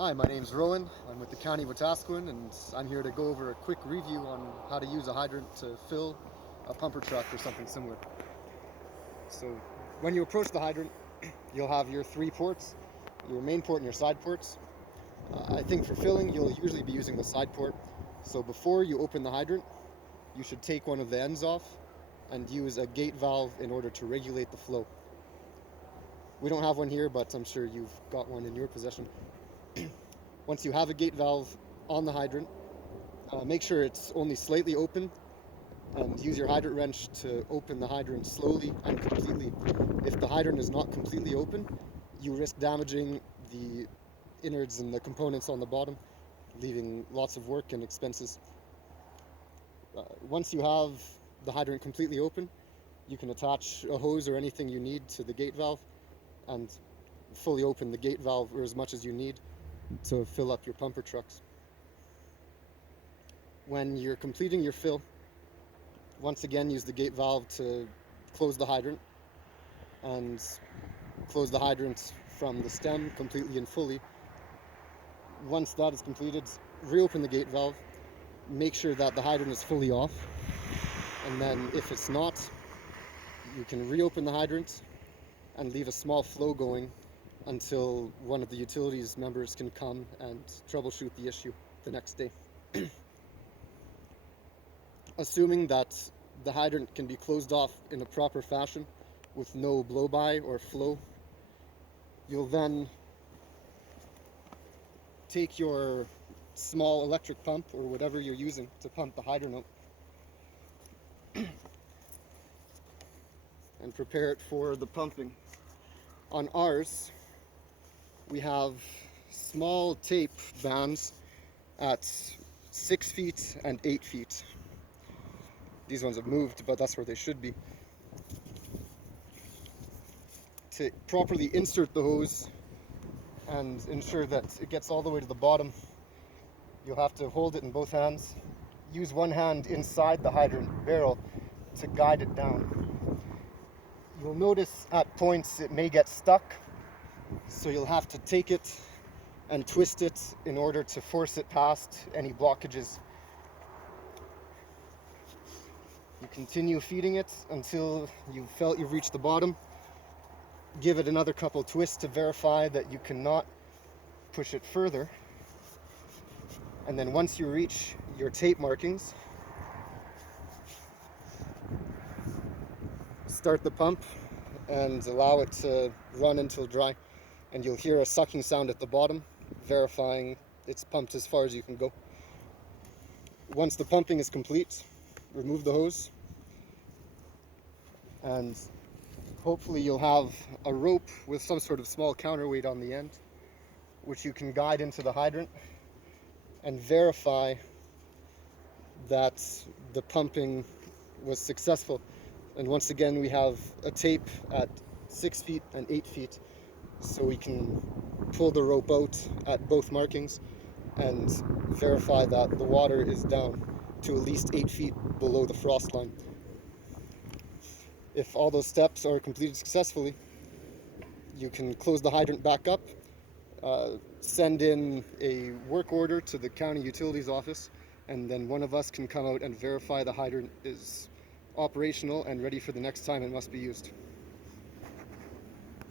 Hi, my name's Rowan. I'm with the County of Wetaskiwin, and I'm here to go over a quick review on how to use a hydrant to fill a pumper truck or something similar. So, when you approach the hydrant, you'll have your three ports, your main port and your side ports. I think for filling, you'll usually be using the side port. So before you open the hydrant, you should take one of the ends off and use a gate valve in order to regulate the flow. We don't have one here, but I'm sure you've got one in your possession. Once you have a gate valve on the hydrant, make sure it's only slightly open and use your hydrant wrench to open the hydrant slowly and completely. If the hydrant is not completely open, you risk damaging the innards and the components on the bottom, leaving lots of work and expenses. Once you have the hydrant completely open, you can attach a hose or anything you need to the gate valve and fully open the gate valve or as much as you need to fill up your pumper trucks. When you're completing your fill, once again use the gate valve to close the hydrant and close the hydrant from the stem completely and fully. Once that is completed, reopen the gate valve, make sure that the hydrant is fully off, and then if it's not, you can reopen the hydrant and leave a small flow going until one of the utilities members can come and troubleshoot the issue the next day. Assuming that the hydrant can be closed off in a proper fashion with no blow-by or flow, you'll then take your small electric pump or whatever you're using to pump the hydrant out and prepare it for the pumping. On ours, we have small tape bands at 6 feet and 8 feet. These ones have moved, but that's where they should be. To properly insert the hose and ensure that it gets all the way to the bottom, you'll have to hold it in both hands. Use one hand inside the hydrant barrel to guide it down. You'll notice at points it may get stuck, so you'll have to take it and twist it in order to force it past any blockages. You continue feeding it until you felt you've reached the bottom. Give it another couple twists to verify that you cannot push it further. And then once you reach your tape markings, start the pump and allow it to run until dry. And you'll hear a sucking sound at the bottom, verifying it's pumped as far as you can go. Once the pumping is complete, remove the hose, and hopefully you'll have a rope with some sort of small counterweight on the end, which you can guide into the hydrant and verify that the pumping was successful. And once again, we have a tape at 6 feet and 8 feet, so we can pull the rope out at both markings and verify that the water is down to at least 8 feet below the frost line. If all those steps are completed successfully, you can close the hydrant back up, send in a work order to the county utilities office, and then one of us can come out and verify the hydrant is operational and ready for the next time it must be used.